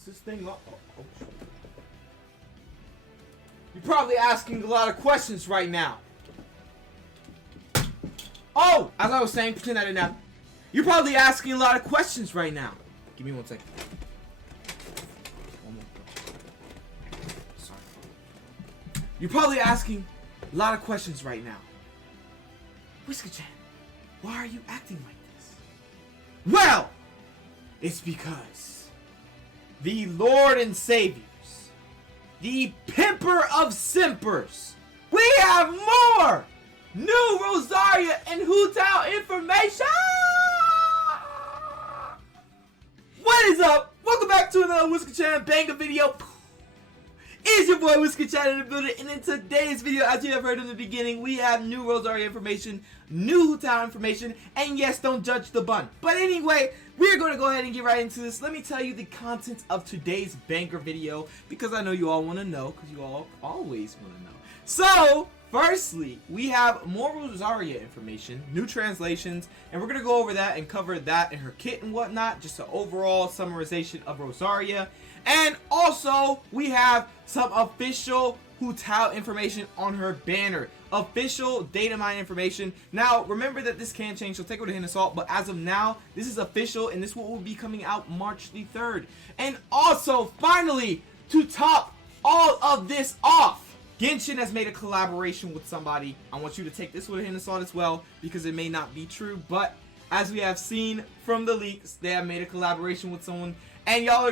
Is this thing up? Oh, shit. You're probably asking a lot of questions right now. Oh! As I was saying, pretend I didn't have. You're probably asking a lot of questions right now. Give me 1 second. One more. Sorry. You're probably asking a lot of questions right now. Whisker-chan, why are you acting like this? Well! It's because the Lord and Saviors, the Pimper of Simpers, we have more new Rosaria and Hu Tao information! What is up? Welcome back to another Whisker-chan banger video. It's your boy Whisker-chan in the building, and in today's video, as you have heard in the beginning, we have new Rosaria information, new Hu Tao information, and yes, don't judge the bun. But anyway, we're going to go ahead and get right into this. Let me tell you the contents of today's banger video, because I know you all want to know, because you all always want to know. So, firstly, we have more Rosaria information, new translations, and we're going to go over that and cover that and her kit and whatnot, just an overall summarization of Rosaria. And also, we have some official Hu Tao information on her banner. Official data mine information. Now, remember that this can change, so take it with a hint of salt, but as of now, this is official, and this will be coming out March the 3rd. And also, finally, to top all of this off, Genshin has made a collaboration with somebody. I want you to take this with a hint of salt as well, because it may not be true, but as we have seen from the leaks, they have made a collaboration with someone, and y'all are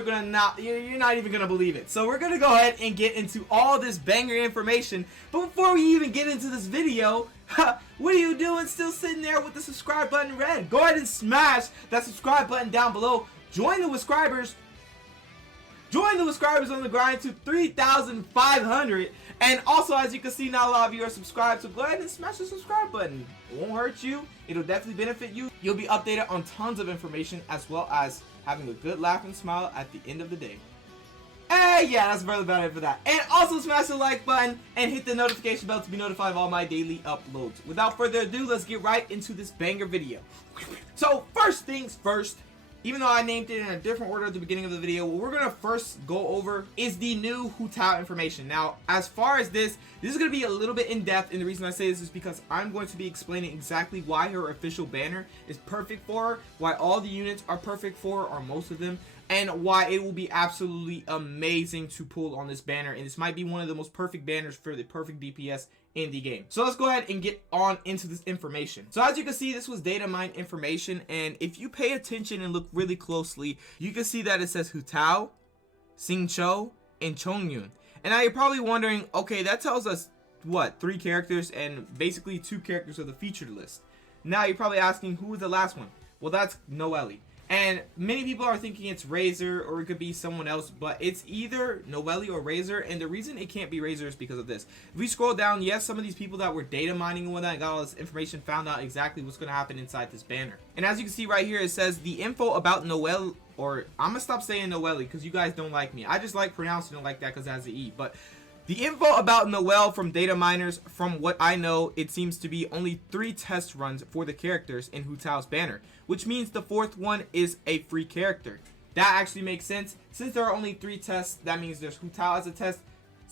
you're not even gonna believe it. So we're gonna go ahead and get into all this banger information. But before we even get into this video, what are you doing still sitting there with the subscribe button red? Go ahead and smash that subscribe button down below. Join the subscribers. Join the subscribers on the grind to 3,500. And also, as you can see, not a lot of you are subscribed, so go ahead and smash the subscribe button. It won't hurt you. It'll definitely benefit you. You'll be updated on tons of information, as well as having a good laugh and smile at the end of the day. Hey, yeah, that's really about it for that. And also smash the like button and hit the notification bell to be notified of all my daily uploads. Without further ado, let's get right into this banger video. So, first things first. Even though I named it in a different order at the beginning of the video, what we're going to first go over is the new Hu Tao information. Now, as far as this is going to be a little bit in-depth, and the reason I say this is because I'm going to be explaining exactly why her official banner is perfect for her, why all the units are perfect for her, or most of them, and why it will be absolutely amazing to pull on this banner. And this might be one of the most perfect banners for the perfect DPS in the game. So let's go ahead and get on into this information. So as you can see, this was data mine information, and if you pay attention and look really closely, you can see that it says Hu Tao, xingqiu, and chongyun. And now you're probably wondering, okay, that tells us what, 3 characters and basically 2 characters of the featured list. Now you're probably asking, who is the last one? Well, that's Noelle. And many people are thinking it's Razor, or it could be someone else, but it's either Noelle or Razor, and the reason it can't be Razor is because of this. If we scroll down, yes, some of these people that were data mining and whatnot got all this information found out exactly what's going to happen inside this banner. And as you can see right here, it says the info about Noelle, or I'm going to stop saying Noelle because you guys don't like me. I just like pronouncing it like that because it has the E, but the info about Noelle from data miners, from what I know, it seems to be only 3 test runs for the characters in Hu Tao's banner, which means the 4th one is a free character. That actually makes sense. Since there are only 3 tests, that means there's Hu Tao as a test,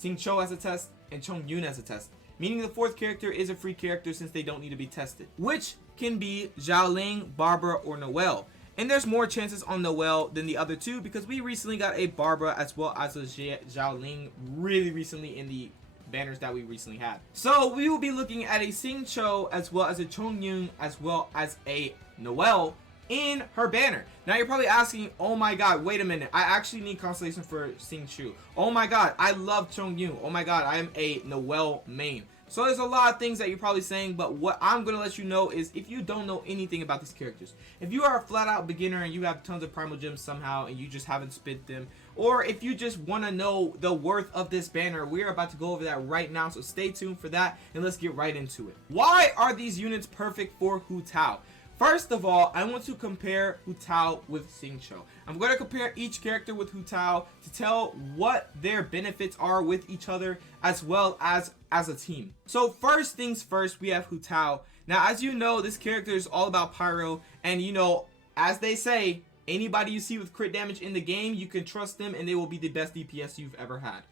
xingqiu as a test, and chongyun as a test. Meaning the 4th character is a free character since they don't need to be tested, which can be Xiaoling, Barbara, or Noelle. And there's more chances on Noelle than the other 2 because we recently got a Barbara as well as a Xiaoling really recently in the banners that we recently had. So we will be looking at a xingqiu as well as a chongyun as well as a Noelle in her banner. Now you're probably asking, oh my god, wait a minute, I actually need Constellation for xingqiu. Oh my god, I love chongyun. Oh my god, I am a Noelle main. So there's a lot of things that you're probably saying, but what I'm going to let you know is if you don't know anything about these characters, if you are a flat out beginner and you have tons of primal gems somehow and you just haven't spent them, or if you just want to know the worth of this banner, we're about to go over that right now, so stay tuned for that and let's get right into it. Why are these units perfect for Hu Tao? First of all, I want to compare Hu Tao with xingqiu. I'm going to compare each character with Hu Tao to tell what their benefits are with each other as well as a team. So first things first, we have Hu Tao. Now, as you know, this character is all about pyro, and you know, as they say, Anybody you see with crit damage in the game, you can trust them and they will be the best DPS you've ever had.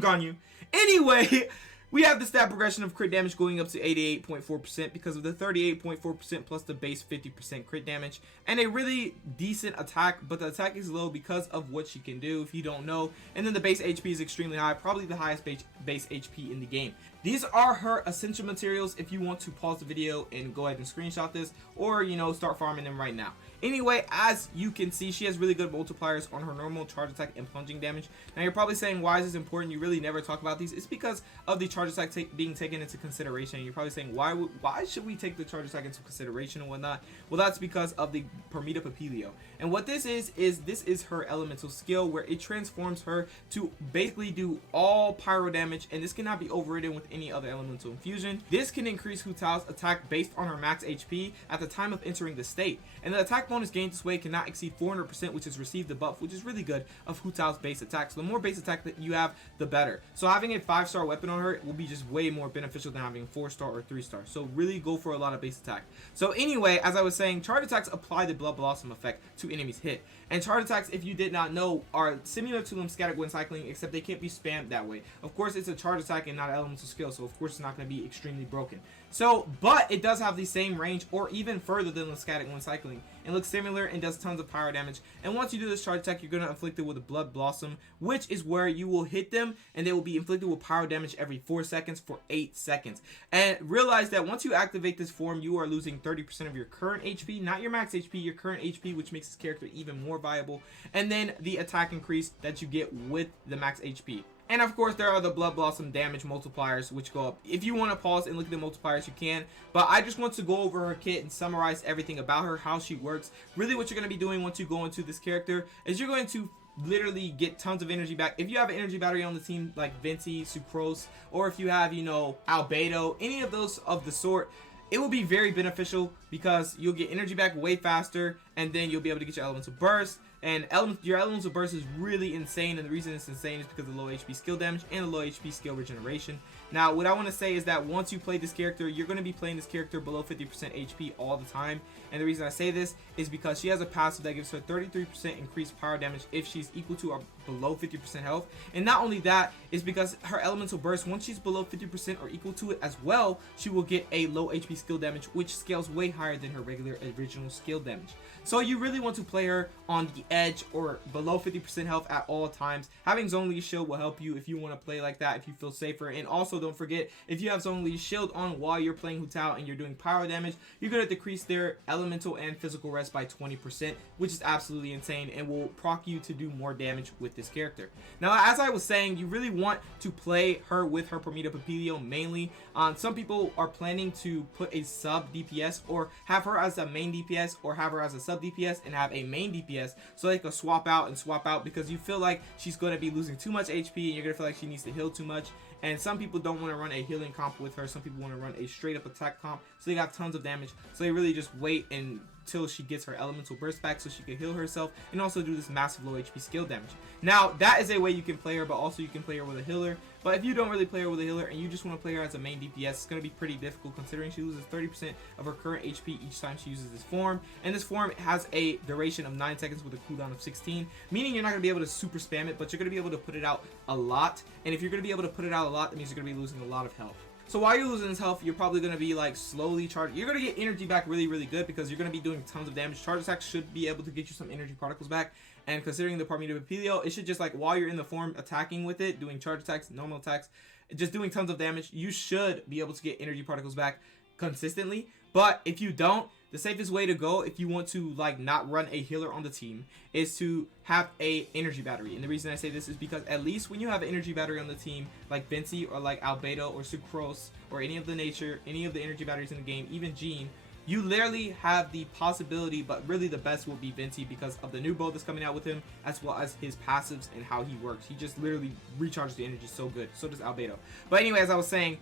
Gone you. Anyway, we have the stat progression of crit damage going up to 88.4% because of the 38.4% plus the base 50% crit damage, and a really decent attack, but the attack is low because of what she can do if you don't know. And then the base HP is extremely high, probably the highest base HP in the game. These are her essential materials if you want to pause the video and go ahead and screenshot this, or you know, start farming them right now. Anyway, as you can see, she has really good multipliers on her normal charge attack and plunging damage. Now you're probably saying, why is this important? You really never talk about these. It's because of the charge attack being taken into consideration. You're probably saying, why should we take the charge attack into consideration and whatnot? Well, that's because of the Permita Papilio. And what this is her elemental skill, where it transforms her to basically do all pyro damage, and this cannot be overridden with any other elemental infusion. This can increase Hu Tao's attack based on her max HP at the time of entering the state, and the attack bonus gained this way cannot exceed 400%, which has received the buff, which is really good, of Hu Tao's base attack. So the more base attack that you have, the better. So having a 5-star weapon on her will be just way more beneficial than having a 4-star or 3-star. So really go for a lot of base attack. So anyway, as I was saying, charge attacks apply the Blood Blossom effect to enemies hit. And charge attacks, if you did not know, are similar to lymphatic when cycling, except they can't be spammed that way. Of course, it's a charge attack and not an elemental skill, so of course it's not going to be extremely broken. So, but it does have the same range or even further than lymphatic when cycling. It looks similar and does tons of pyro damage. And once you do this charge attack, you're going to inflict it with a Blood Blossom, which is where you will hit them and they will be inflicted with pyro damage every 4 seconds for 8 seconds. And realize that once you activate this form, you are losing 30% of your current HP, not your max HP, your current HP, which makes this character even more viable. And then the attack increase that you get with the max HP. And of course, there are the Blood Blossom damage multipliers, which go up. If you want to pause and look at the multipliers, you can. But I just want to go over her kit and summarize everything about her, how she works. Really, what you're going to be doing once you go into this character is you're going to literally get tons of energy back. If you have an energy battery on the team like Venti, Sucrose, or if you have, you know, Albedo, any of those of the sort, it will be very beneficial because you'll get energy back way faster, and then you'll be able to get your elemental burst. And your elemental burst is really insane, and the reason it's insane is because of low HP skill damage and low HP skill regeneration. Now, what I want to say is that once you play this character, you're going to be playing this character below 50% HP all the time. And the reason I say this is because she has a passive that gives her 33% increased power damage if she's equal to or below 50% health. And not only that, is because her elemental burst, once she's below 50% or equal to it as well, she will get a low HP skill damage, which scales way higher than her regular original skill damage. So you really want to play her on the edge or below 50% health at all times. Having Zhongli's shield will help you if you want to play like that, if you feel safer. And also don't forget, if you have Zhongli's shield on while you're playing Hu Tao and you're doing pyro damage, you're going to decrease their elemental and physical rest by 20%, which is absolutely insane and will proc you to do more damage with this character. Now, as I was saying, you really want to play her with her Permita Papilio mainly. Some people are planning to put a sub DPS or have her as a main DPS or have her as a sub DPS and have a main DPS, so they can swap out because you feel like she's going to be losing too much HP and you're going to feel like she needs to heal too much. And some people don't want to run a healing comp with her. Some people want to run a straight up attack comp, so they got tons of damage. So they really just wait until she gets her elemental burst back so she can heal herself and also do this massive low HP skill damage. Now, that is a way you can play her, but also you can play her with a healer. But if you don't really play her with a healer and you just want to play her as a main DPS, it's going to be pretty difficult considering she loses 30% of her current HP each time she uses this form. And this form has a duration of 9 seconds with a cooldown of 16, meaning you're not going to be able to super spam it, but you're going to be able to put it out a lot. And if you're going to be able to put it out a lot, that means you're going to be losing a lot of health. So while you're losing this health, you're probably going to be like slowly charged. You're going to get energy back really, really good because you're going to be doing tons of damage. Charge attacks should be able to get you some energy particles back. And considering the Permita Papilio, it should just like while you're in the form attacking with it, doing charge attacks, normal attacks, just doing tons of damage, you should be able to get energy particles back consistently. But if you don't, the safest way to go if you want to like not run a healer on the team is to have a energy battery. And the reason I say this is because at least when you have an energy battery on the team like Venti or like Albedo or Sucrose or any of the energy batteries in the game, even Jean, you literally have the possibility, but really the best will be Venti because of the new build that's coming out with him, as well as his passives and how he works. He just literally recharges the energy so good. So does Albedo. But anyway, as I was saying,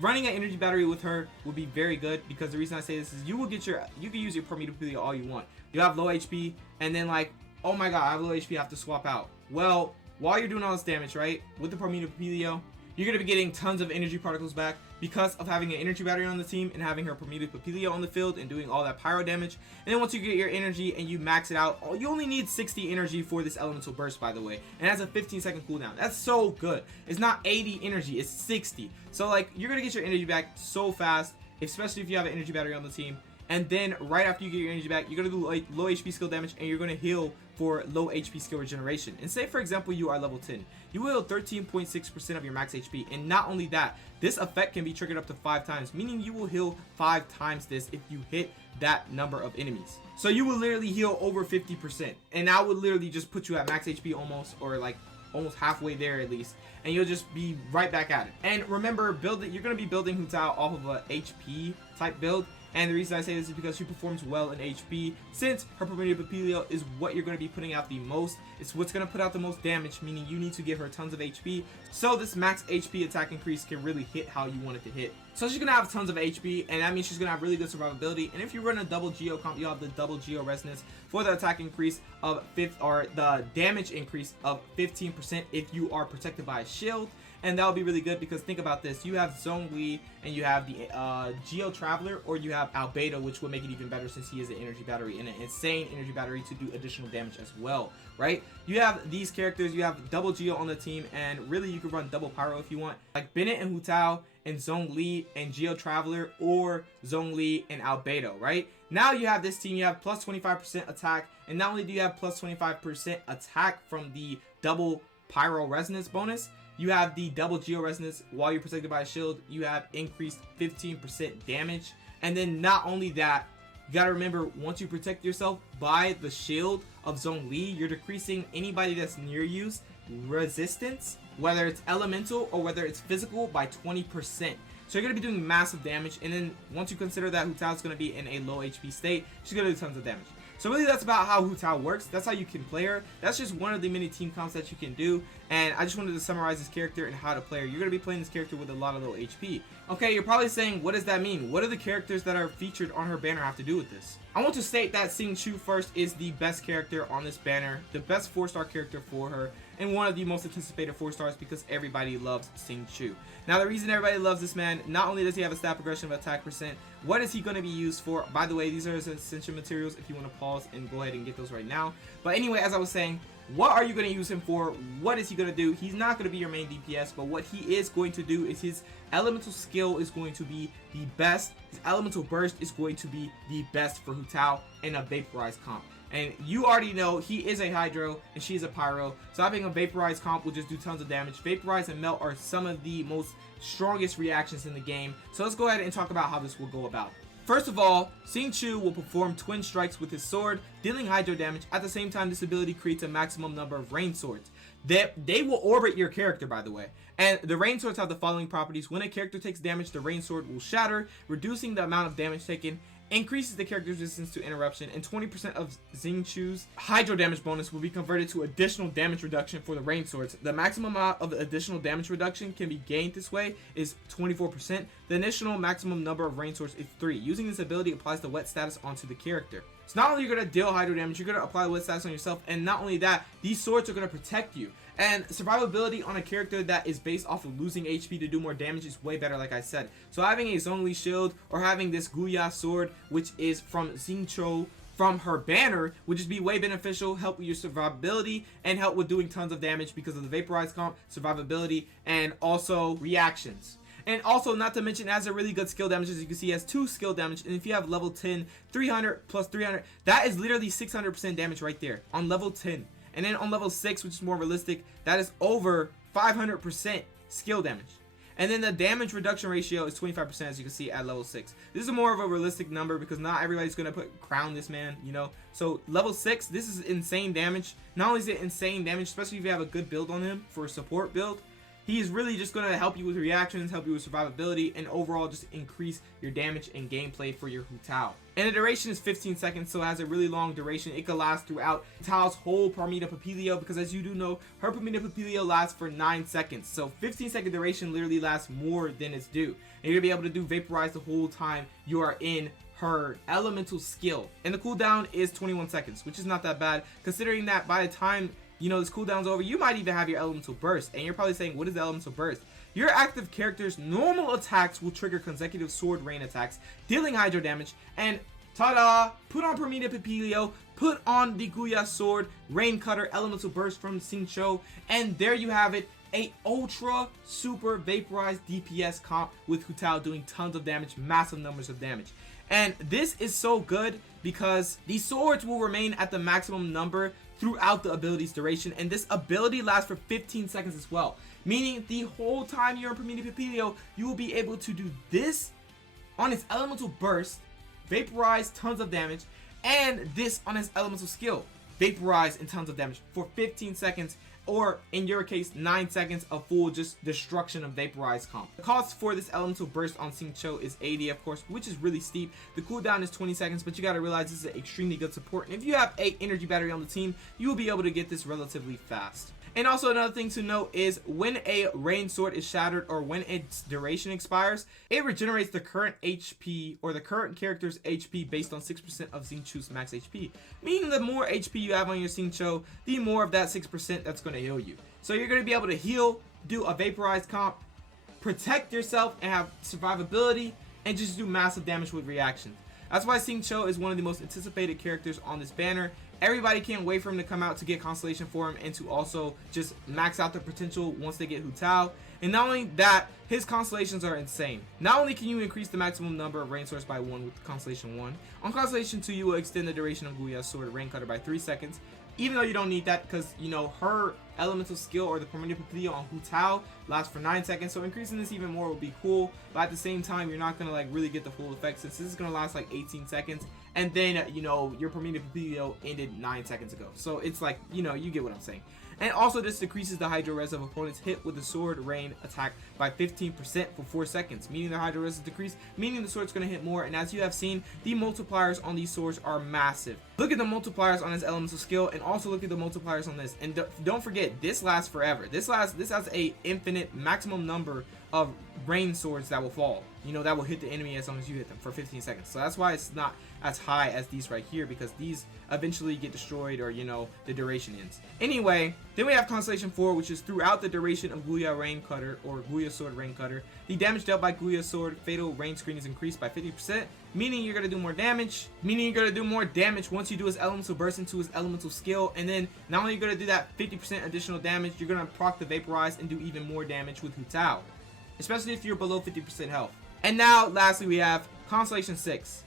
running an energy battery with her would be very good because the reason I say this is you can use your Permita Papilio all you want. You have low HP and then like, oh my god, I have low HP, I have to swap out. Well, while you're doing all this damage, right, with the Permita Papilio, you're going to be getting tons of energy particles back, because of having an energy battery on the team and having her Prometheus Papilio on the field and doing all that pyro damage. And then once you get your energy and you max it out, you only need 60 energy for this elemental burst, by the way, and it has a 15-second cooldown. That's so good. It's not 80 energy, it's 60. So like, you're gonna get your energy back so fast, especially if you have an energy battery on the team. And then right after you get your energy back, you're gonna do like low HP skill damage, and you're gonna heal for low HP skill regeneration. And say for example you are level 10, you will heal 13.6% of your max HP. And not only that, this effect can be triggered up to 5 times, meaning you will heal 5 times this if you hit that number of enemies. So you will literally heal over 50%, and that would literally just put you at max HP almost, or like almost halfway there at least, and you'll just be right back at it. And remember, you're going to be building Hu Tao off of a HP type build. And the reason I say this is because she performs well in HP, since her Prometheus Papilio is what you're going to be putting out the most. It's what's going to put out the most damage, meaning you need to give her tons of HP, so this max HP attack increase can really hit how you want it to hit. So she's going to have tons of HP, and that means she's going to have really good survivability. And if you run a double Geo comp, you'll have the double Geo resonance for the attack increase of the damage increase of 15% if you are protected by a shield. And that'll be really good, because think about this: you have Zhongli, and you have the Geo Traveler, or you have Albedo, which will make it even better since he is an energy battery, and an insane energy battery to do additional damage as well, right? You have these characters, you have double Geo on the team, and really you can run double Pyro if you want, like Bennett and Hu Tao, and Zhongli and Geo Traveler, or Zhongli and Albedo, right? Now you have this team, you have plus 25% attack, and not only do you have plus 25% attack from the double Pyro Resonance bonus, you have the double Geo Resonance while you're protected by a shield. You have increased 15% damage. And then not only that, you gotta remember, once you protect yourself by the shield of Zhongli, you're decreasing anybody that's near you's resistance, whether it's elemental or whether it's physical, by 20%. So you're gonna be doing massive damage. And then once you consider that Hu Tao is gonna be in a low HP state, she's gonna do tons of damage. So really, that's about how Hu Tao works. That's how you can play her. That's just one of the many team comps that you can do. And I just wanted to summarize this character and how to play her. You're going to be playing this character with a lot of low HP. Okay, you're probably saying, what does that mean? What do the characters that are featured on her banner have to do with this? I want to state that xingqiu first is the best character on this banner, the best 4-star character for her, and one of the most anticipated 4-stars because everybody loves xingqiu. Now, the reason everybody loves this man, not only does he have a stat progression of attack percent, what is he going to be used for? By the way, these are his essential materials if you want to pause and go ahead and get those right now. But anyway, as I was saying, what are you going to use him for? What is he going to do? He's not going to be your main DPS, but what he is going to do is his elemental skill is going to be the best. His elemental burst is going to be the best for Hu Tao in a Vaporize comp. And you already know he is a Hydro and she is a Pyro, so having a Vaporize comp will just do tons of damage. Vaporize and Melt are some of the most strongest reactions in the game, so let's go ahead and talk about how this will go about. First of all, xingqiu will perform twin strikes with his sword, dealing hydro damage. At the same time, this ability creates a maximum number of rain swords. They will orbit your character, by the way. And the rain swords have the following properties. When a character takes damage, the rain sword will shatter, reducing the amount of damage taken, increases the character's resistance to interruption, and 20% of xingqiu's hydro damage bonus will be converted to additional damage reduction for the rain swords. The maximum amount of additional damage reduction can be gained this way is 24%. The initial maximum number of rain swords is 3. Using this ability applies the wet status onto the character. So not only are you going to deal hydro damage, you're going to apply the wet status on yourself, and not only that, these swords are going to protect you. And survivability on a character that is based off of losing HP to do more damage is way better, like I said. So having a Zhongli shield or having this Guya sword, which is from xingqiu from her banner, would just be way beneficial, help with your survivability, and help with doing tons of damage because of the Vaporize comp, survivability, and also reactions. And also, not to mention, it has a really good skill damage. As you can see, it has 2 skill damage. And if you have level 10, 300 plus 300, that is literally 600% damage right there on level 10. And then on level 6, which is more realistic, that is over 500% skill damage. And then the damage reduction ratio is 25%, as you can see at level 6. This is more of a realistic number because not everybody's going to crown this man, you know. So level 6, this is insane damage. Not only is it insane damage, especially if you have a good build on him for a support build, he is really just going to help you with reactions, help you with survivability, and overall just increase your damage and gameplay for your Hu Tao. And the duration is 15 seconds, so it has a really long duration. It could last throughout Tao's whole Prometheus Papilio, because as you do know, her Prometheus Papilio lasts for 9 seconds. So 15-second duration literally lasts more than it's due. And you're going to be able to do Vaporize the whole time you are in her elemental skill. And the cooldown is 21 seconds, which is not that bad, considering that by the time, you know, this cooldown's over, you might even have your elemental burst. And you're probably saying, what is the elemental burst? your active character's normal attacks will trigger consecutive sword rain attacks, dealing hydro damage, and ta-da! Put on Permita Papilio, put on the Guya Sword, Rain Cutter, Elemental Burst from xingqiu, and there you have it, a ultra super vaporized DPS comp with Hu Tao doing tons of damage, massive numbers of damage. And this is so good because these swords will remain at the maximum number throughout the ability's duration, and this ability lasts for 15 seconds as well, meaning the whole time you're in Permita Papilio, you will be able to do this on its elemental burst, vaporize tons of damage, and this on his elemental skill, vaporize and tons of damage for 15 seconds, or in your case 9 seconds of full just destruction of vaporize comp. The cost for this elemental burst on xingqiu is 80, of course, which is really steep. The cooldown is 20 seconds, but you got to realize this is an extremely good support, and if you have a energy battery on the team, you will be able to get this relatively fast. And also another thing to note is when a rain sword is shattered or when its duration expires, it regenerates the current HP or the current character's HP based on 6% of Xingqiu's max HP. Meaning the more HP you have on your Xingqiu, the more of that 6% that's going to heal you. So you're going to be able to heal, do a vaporized comp, protect yourself and have survivability, and just do massive damage with reactions. That's why xingqiu is one of the most anticipated characters on this banner. Everybody can't wait for him to come out to get Constellation for him and to also just max out their potential once they get Hu Tao. And not only that, his constellations are insane. Not only can you increase the maximum number of rain swords by 1 with Constellation 1, on Constellation 2 you will extend the duration of Guya's sword Rain Cutter by 3 seconds. Even though you don't need that because, you know, her elemental skill or the Permanent Papilio on Hu Tao lasts for 9 seconds. So increasing this even more would be cool. But at the same time, you're not going to like really get the full effect since this is going to last like 18 seconds. And then, you know, your Permanent Papilio ended 9 seconds ago. So it's like, you know, you get what I'm saying. And also this decreases the hydro res of opponents hit with the sword rain attack by 15% for 4 seconds, meaning the hydro res is decreased, meaning the sword's going to hit more. And as you have seen, the multipliers on these swords are massive. Look at the multipliers on his elemental skill, and also look at the multipliers on this. And don't forget, this lasts forever. This has a infinite maximum number of rain swords that will fall, you know, that will hit the enemy as long as you hit them for 15 seconds. So that's why it's not as high as these right here, because these eventually get destroyed, or, you know, the duration ends. Anyway, then we have Constellation 4, which is throughout the duration of Guya Rain Cutter or Guya Sword Rain Cutter. The damage dealt by Guya Sword Fatal Rain Screen is increased by 50%, meaning you're gonna do more damage. Once you do his elemental burst into his elemental skill, and then not only are you gonna do that 50% additional damage, you're gonna proc the Vaporize and do even more damage with Hu Tao, especially if you're below 50% health. And now, lastly, we have Constellation 6.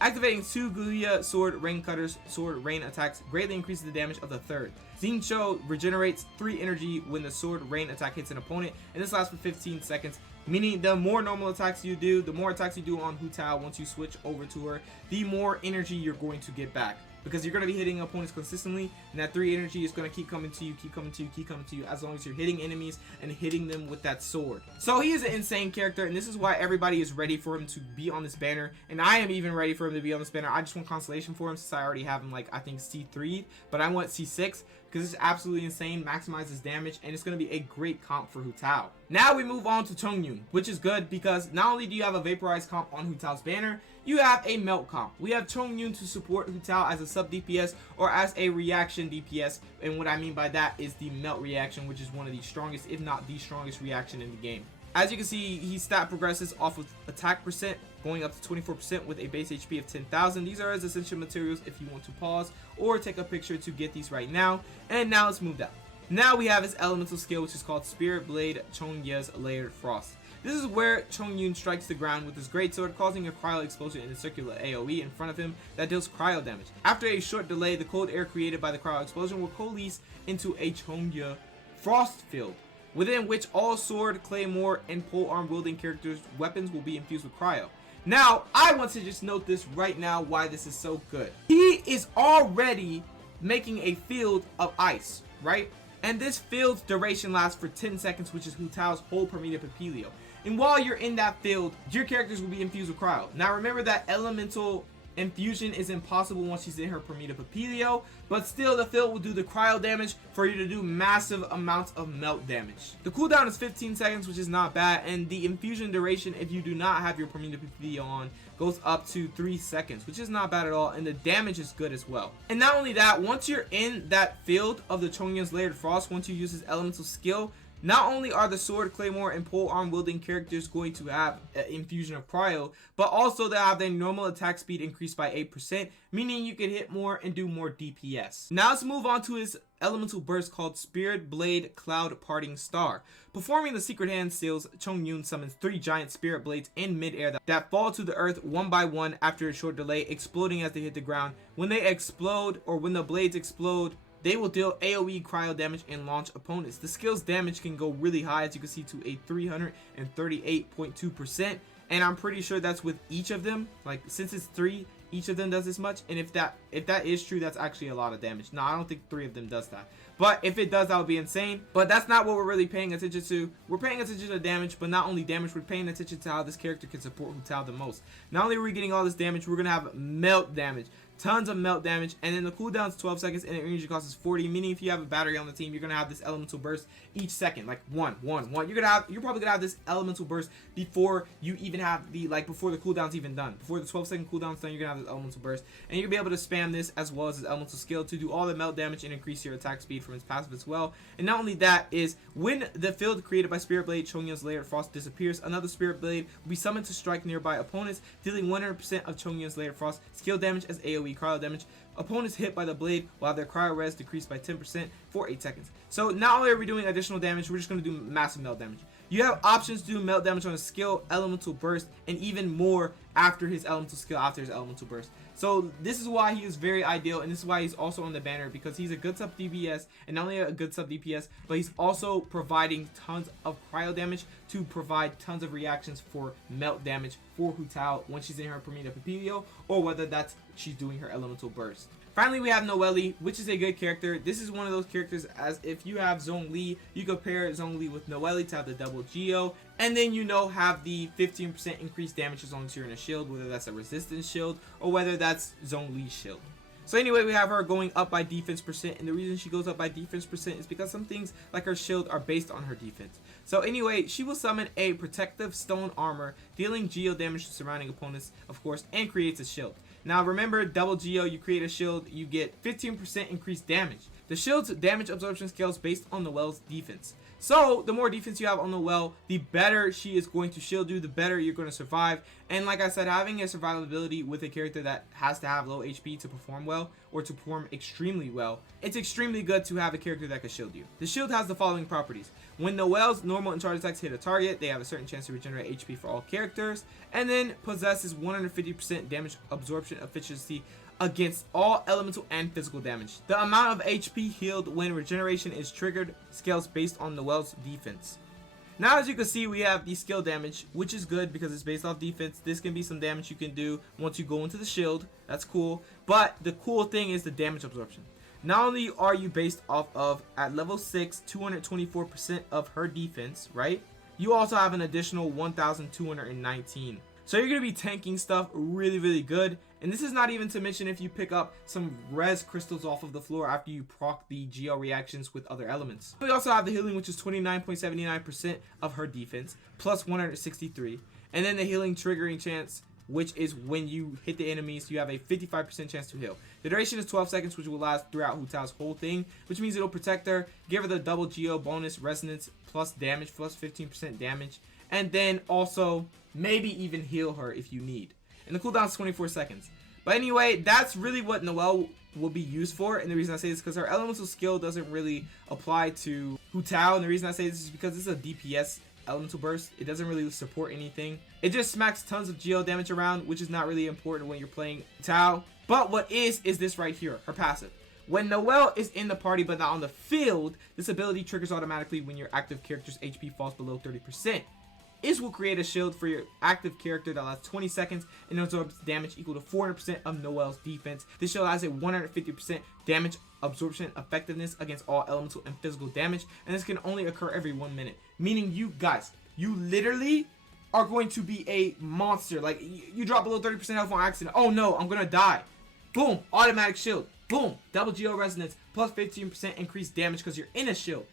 Activating 2 Guya Sword Rain Cutters Sword Rain attacks greatly increases the damage of the third. xingqiu regenerates 3 energy when the Sword Rain attack hits an opponent, and this lasts for 15 seconds, meaning the more normal attacks you do, the more attacks you do on Hu Tao once you switch over to her, the more energy you're going to get back. Because you're going to be hitting opponents consistently, and that 3 energy is going to keep coming to you, as long as you're hitting enemies and hitting them with that sword. So he is an insane character, and this is why everybody is ready for him to be on this banner, and I am even ready for him to be on this banner. I just want Constellation for him since I already have him, like, I think C3, but I want C6 because it's absolutely insane, maximizes damage, and it's going to be a great comp for Hu Tao. Now we move on to Chongyun, which is good because not only do you have a Vaporize comp on Hu Tao's banner, you have a melt comp. We have Chongyun to support Hu Tao as a sub DPS or as a reaction DPS, and what I mean by that is the melt reaction, which is one of the strongest, if not the strongest reaction in the game. As you can see, he stat progresses off of attack percent, going up to 24% with a base HP of 10,000. These are his essential materials if you want to pause or take a picture to get these right now. And now let's move down. Now we have his elemental skill, which is called Spirit Blade Chongyun's Layered Frost. This is where Chongyun strikes the ground with his greatsword, causing a cryo explosion in a circular AoE in front of him that deals cryo damage. After a short delay, the cold air created by the cryo explosion will coalesce into a Chongyun frost field, within which all sword, claymore, and polearm wielding characters' weapons will be infused with cryo. Now, I want to just note this right now why this is so good. He is already making a field of ice, right? And this field's duration lasts for 10 seconds, which is Hu Tao's whole Permita Papilio. And while you're in that field, your characters will be infused with cryo. Now remember that elemental infusion is impossible once she's in her Permita Papilio, but still the field will do the cryo damage for you to do massive amounts of melt damage. The cooldown is 15 seconds, which is not bad, and the infusion duration, if you do not have your Permita Papilio on, goes up to 3 seconds, which is not bad at all, and the damage is good as well. And not only that, once you're in that field of the Chongyun's Layered Frost, once you use his elemental skill, Not only are the sword, claymore, and polearm wielding characters going to have an infusion of cryo, but also they have their normal attack speed increased by 8%, meaning you can hit more and do more DPS. Now let's move on to his elemental burst called Spirit Blade Cloud Parting Star. Performing the Secret Hand skills, Chongyun summons 3 giant spirit blades in midair that fall to the earth one by one after a short delay, exploding as they hit the ground. When they explode, or when the blades explode, they will deal AoE cryo damage and launch opponents. The skill's damage can go really high, as you can see, to a 338.2%, and I'm pretty sure that's with each of them. Like, since it's 3, each of them does this much, and if that is true, that's actually a lot of damage. No, I don't think 3 of them does that, but if it does, that would be insane. But that's not what we're really paying attention to. We're paying attention to damage, but not only damage, we're paying attention to how this character can support Hu Tao the most. Not only are we getting all this damage, we're gonna have melt damage. Tons of melt damage, and then the cooldown is 12 seconds and the energy cost is 40, meaning if you have a battery on the team, you're gonna have this elemental burst each second, like one. You're probably gonna have this elemental burst before you even have the, like, before the cooldown's even done. Before the 12-second cooldown's done, you're gonna have this elemental burst, and you're gonna be able to spam this as well as his elemental skill to do all the melt damage and increase your attack speed from his passive as well. And not only that, is when the field created by Spirit Blade Chongyun's Layered Frost disappears, another Spirit Blade will be summoned to strike nearby opponents, dealing 100% of Chongyun's Layered Frost skill damage as AoE cryo damage. Opponents hit by the blade will have their cryo res decreased by 10% for 8 seconds. So not only are we doing additional damage, we're just going to do massive melt damage. You have options to do melt damage on a skill, elemental burst, and even more after his elemental skill, after his elemental burst. So this is why he is very ideal, and this is why he's also on the banner, because he's a good sub DPS, and not only a good sub DPS, but he's also providing tons of cryo damage to provide tons of reactions for melt damage for Hu Tao when she's in her Permita Papilio, or whether that's she's doing her elemental burst. Finally, we have Noelle, which is a good character. This is one of those characters, as if you have Zhongli, you compare Zhongli with Noelle to have the double Geo, and then, you know, have the 15% increased damage as long as you're in a shield, whether that's a resistance shield or whether that's Zhongli's shield. So anyway, we have her going up by defense percent, and the reason she goes up by defense percent is because some things like her shield are based on her defense. So anyway, she will summon a protective stone armor, dealing geo damage to surrounding opponents, of course, and creates a shield. Now remember, double geo, you create a shield, you get 15% increased damage. The shield's damage absorption scales based on Noelle's defense. So the more defense you have on Noelle, the better she is going to shield you, the better you're going to survive. And like I said, having a survivability with a character that has to have low HP to perform well, or to perform extremely well, it's extremely good to have a character that can shield you. The shield has the following properties. When Noelle's normal and charge attacks hit a target, they have a certain chance to regenerate HP for all characters, and then possesses 150% damage absorption efficiency against all elemental and physical damage. The amount of HP healed when regeneration is triggered scales based on Noelle's defense. Now, as you can see, we have the skill damage, which is good because it's based off defense. This can be some damage you can do once you go into the shield. That's cool. But the cool thing is the damage absorption. Not only are you based off of, at level 6, 224% of her defense, right? You also have an additional 1,219. So you're going to be tanking stuff really, really good. And this is not even to mention if you pick up some res crystals off of the floor after you proc the geo reactions with other elements. We also have the healing, which is 29.79% of her defense, plus 163. And then the healing triggering chance, which is when you hit the enemies, you have a 55% chance to heal. The duration is 12 seconds, which will last throughout Hu Tao's whole thing, which means it'll protect her, give her the double geo bonus, resonance, plus damage, plus 15% damage, and then also maybe even heal her if you need. And the cooldown is 24 seconds. But anyway, that's really what Noelle will be used for, and the reason I say this is because her elemental skill doesn't really apply to Hu Tao, and the reason I say this is because this is a DPS elemental burst. It doesn't really support anything. It just smacks tons of geo damage around, which is not really important when you're playing Tao. But what is this right here, her passive. When Noelle is in the party but not on the field, this ability triggers automatically when your active character's HP falls below 30%. This will create a shield for your active character that lasts 20 seconds and absorbs damage equal to 400% of Noelle's defense. This shield has a 150% damage absorption effectiveness against all elemental and physical damage, and this can only occur every 1 minute. Meaning you guys, you literally are going to be a monster. Like, you drop below 30% health on accident. Oh no, I'm gonna die. Boom, automatic shield. Boom, double geo resonance, plus 15% increased damage because you're in a shield.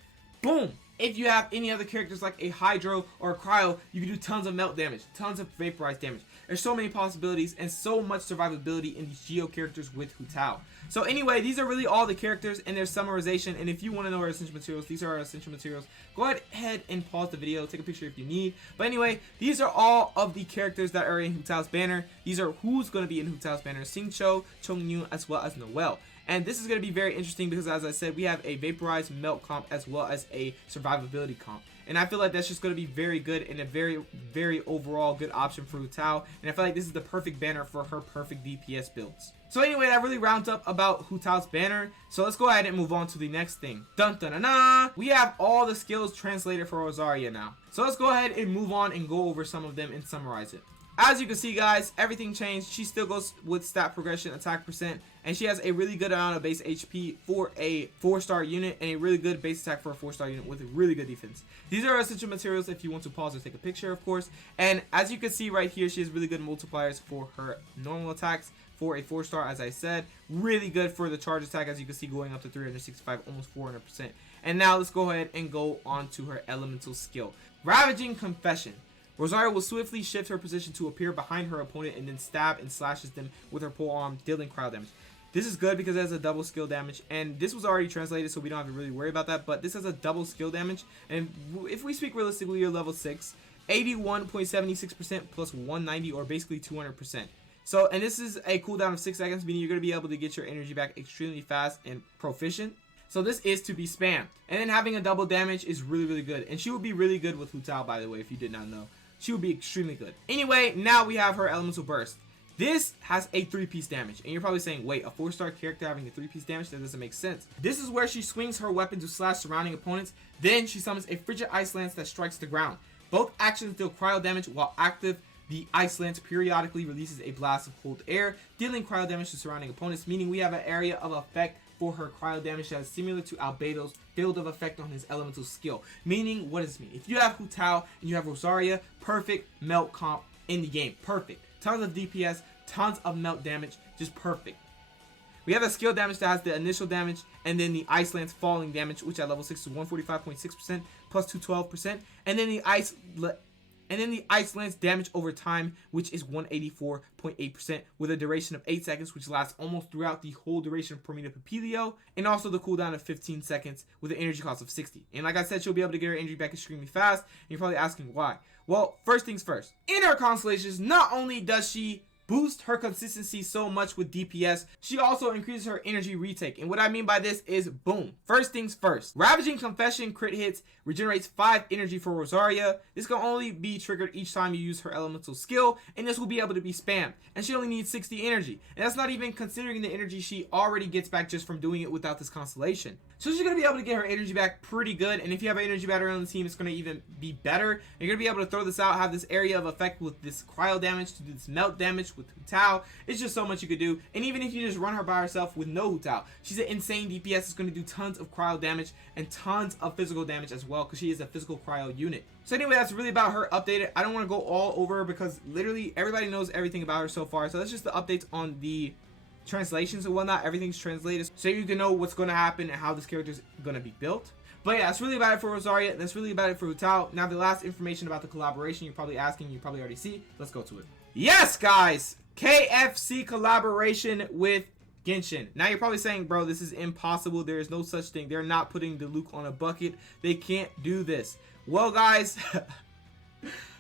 Boom! If you have any other characters like a Hydro or a Cryo, you can do tons of melt damage, tons of Vaporize damage. There's so many possibilities and so much survivability in these Geo characters with Hu Tao. So anyway, these are really all the characters and their summarization. And if you want to know our essential materials, these are our essential materials. Go ahead and pause the video, take a picture if you need. But anyway, these are all of the characters that are in Hu Tao's banner. These are who's going to be in Hu Tao's banner: xingqiu, chongyun, as well as Noelle. And this is going to be very interesting because, as I said, we have a Vaporize melt comp as well as a survivability comp. And I feel like that's just going to be very good and a very, very overall good option for Hu Tao. And I feel like this is the perfect banner for her perfect DPS builds. So anyway, that really rounds up about Hu Tao's banner. So let's go ahead and move on to the next thing. Dun dun dun dun! We have all the skills translated for Rosaria now. So let's go ahead and move on and go over some of them and summarize it. As you can see, guys, everything changed. She still goes with stat progression, attack percent, and she has a really good amount of base HP for a 4-star unit and a really good base attack for a 4-star unit with a really good defense. These are essential materials if you want to pause or take a picture, of course. And as you can see right here, she has really good multipliers for her normal attacks for a 4-star, as I said. Really good for the charge attack, as you can see, going up to 365, almost 400%. And now let's go ahead and go on to her elemental skill. Ravaging Confession. Rosaria will swiftly shift her position to appear behind her opponent and then stab and slashes them with her pole arm, dealing cryo damage. This is good because it has a double skill damage, and this was already translated, so we don't have to really worry about that, but this has a double skill damage, and if we speak realistically, you're level 6, 81.76% plus 190, or basically 200%. So, and this is a cooldown of 6 seconds, meaning you're going to be able to get your energy back extremely fast and proficient. So this is to be spammed. And then having a double damage is really, really good, and she would be really good with Hu Tao, by the way, if you did not know. She would be extremely good. Anyway, now we have her Elemental Burst. This has a 3-piece damage. And you're probably saying, wait, a 4-star character having a 3-piece damage? That doesn't make sense. This is where she swings her weapon to slash surrounding opponents. Then she summons a Frigid Ice Lance that strikes the ground. Both actions deal cryo damage. While active, the Ice Lance periodically releases a blast of cold air, dealing cryo damage to surrounding opponents, meaning we have an area of effect for her cryo damage that is similar to Albedo's field of effect on his elemental skill. Meaning, what does this mean? If you have Hu Tao and you have Rosaria, perfect melt comp in the game. Perfect. Tons of DPS, tons of melt damage, just perfect. We have the skill damage that has the initial damage, and then the Ice Lance falling damage, which at level 6 is 145.6% plus 212%, and then the Ice Lance damage over time, which is 184.8% with a duration of 8 seconds, which lasts almost throughout the whole duration of Promina Papilio, and also the cooldown of 15 seconds with an energy cost of 60. And like I said, she'll be able to get her energy back extremely fast, and you're probably asking why. Well, first things first. In her constellations, not only does she boost her consistency so much with DPS, she also increases her energy retake. And what I mean by this is, boom. First things first. Ravaging Confession crit hits regenerates 5 energy for Rosaria. This can only be triggered each time you use her elemental skill, and this will be able to be spammed. And she only needs 60 energy. And that's not even considering the energy she already gets back just from doing it without this constellation. So she's going to be able to get her energy back pretty good, and if you have an energy battery on the team, it's going to even be better. You're going to be able to throw this out, have this area of effect with this cryo damage, to do this melt damage with Hu Tao. It's just so much you could do, and even if you just run her by herself with no Hu Tao, she's an insane DPS. It's going to do tons of cryo damage and tons of physical damage as well, because she is a physical cryo unit. So anyway, that's really about her updated. I don't want to go all over her because literally everybody knows everything about her so far, so that's just the updates on the translations and whatnot. Everything's translated so you can know what's going to happen and how this character is going to be built. But yeah, that's really about it for Rosaria. That's really about it for Hu Tao. Now the last information about the collaboration you're probably asking, you probably already see. Let's go to it. Yes, guys, KFC collaboration with Genshin. Now you're probably saying, bro, this is impossible. There is no such thing. They're not putting the Luke on a bucket. They can't do this. Well, guys,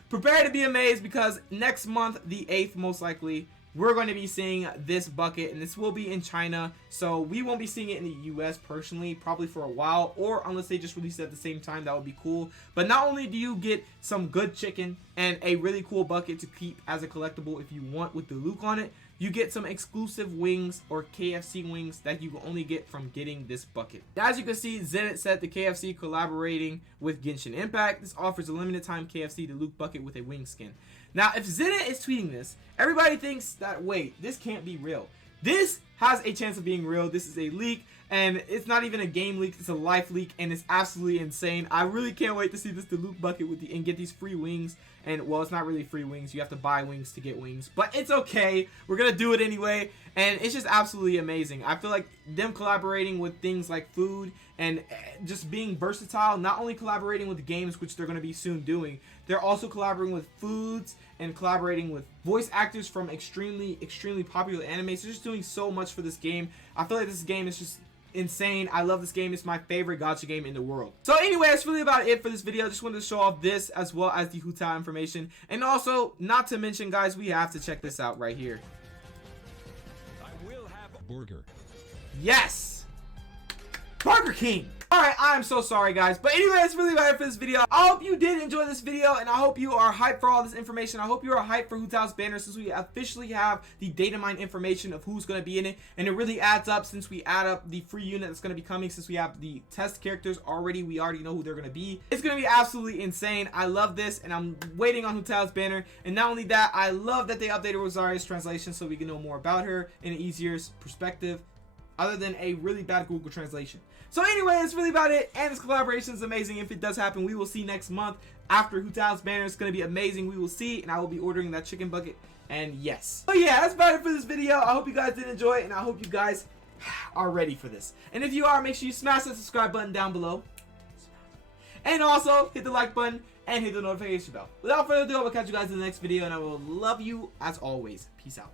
prepare to be amazed, because next month, the 8th, most likely, we're going to be seeing this bucket, and this will be in China, so we won't be seeing it in the US personally, probably for a while, or unless they just release it at the same time. That would be cool. But not only do you get some good chicken and a really cool bucket to keep as a collectible if you want with the Luke on it, you get some exclusive wings, or KFC wings, that you will only get from getting this bucket. As you can see, Zenit said the KFC collaborating with Genshin Impact. This offers a limited time KFC to Luke bucket with a wing skin. Now, if Zenit is tweeting this, everybody thinks that, wait, this can't be real. This has a chance of being real. This is a leak, and it's not even a game leak. It's a life leak, and it's absolutely insane. I really can't wait to see this Luke bucket with and get these free wings. And, well, it's not really free wings. You have to buy wings to get wings. But it's okay. We're going to do it anyway. And it's just absolutely amazing. I feel like them collaborating with things like food and just being versatile, not only collaborating with games, which they're going to be soon doing, they're also collaborating with foods and collaborating with voice actors from extremely popular anime. So they're just doing so much for this game. I feel like this game is just insane. I love this game. It's my favorite gacha game in the world. So anyway, that's really about it for this video. I just wanted to show off this as well as the Hu Tao information. And also, not to mention, guys, we have to check this out right here. I will have a burger. Yes! Burger King! Alright, I'm so sorry, guys. But anyway, that's really about it for this video. I hope you did enjoy this video, and I hope you are hyped for all this information. I hope you are hyped for Hu Tao's banner, since we officially have the data mine information of who's going to be in it. And it really adds up since we add up the free unit that's going to be coming. Since we have the test characters already, we already know who they're going to be. It's going to be absolutely insane. I love this, and I'm waiting on Hu Tao's banner. And not only that, I love that they updated Rosaria's translation so we can know more about her in an easier perspective, other than a really bad Google translation. So anyway, that's really about it, and this collaboration is amazing. If it does happen, we will see next month after Hu Tao's banner. It's going to be amazing. We will see, and I will be ordering that chicken bucket, and yes. So yeah, that's about it for this video. I hope you guys did enjoy it, and I hope you guys are ready for this. And if you are, make sure you smash that subscribe button down below. And also, hit the like button and hit the notification bell. Without further ado, I will catch you guys in the next video, and I will love you as always. Peace out.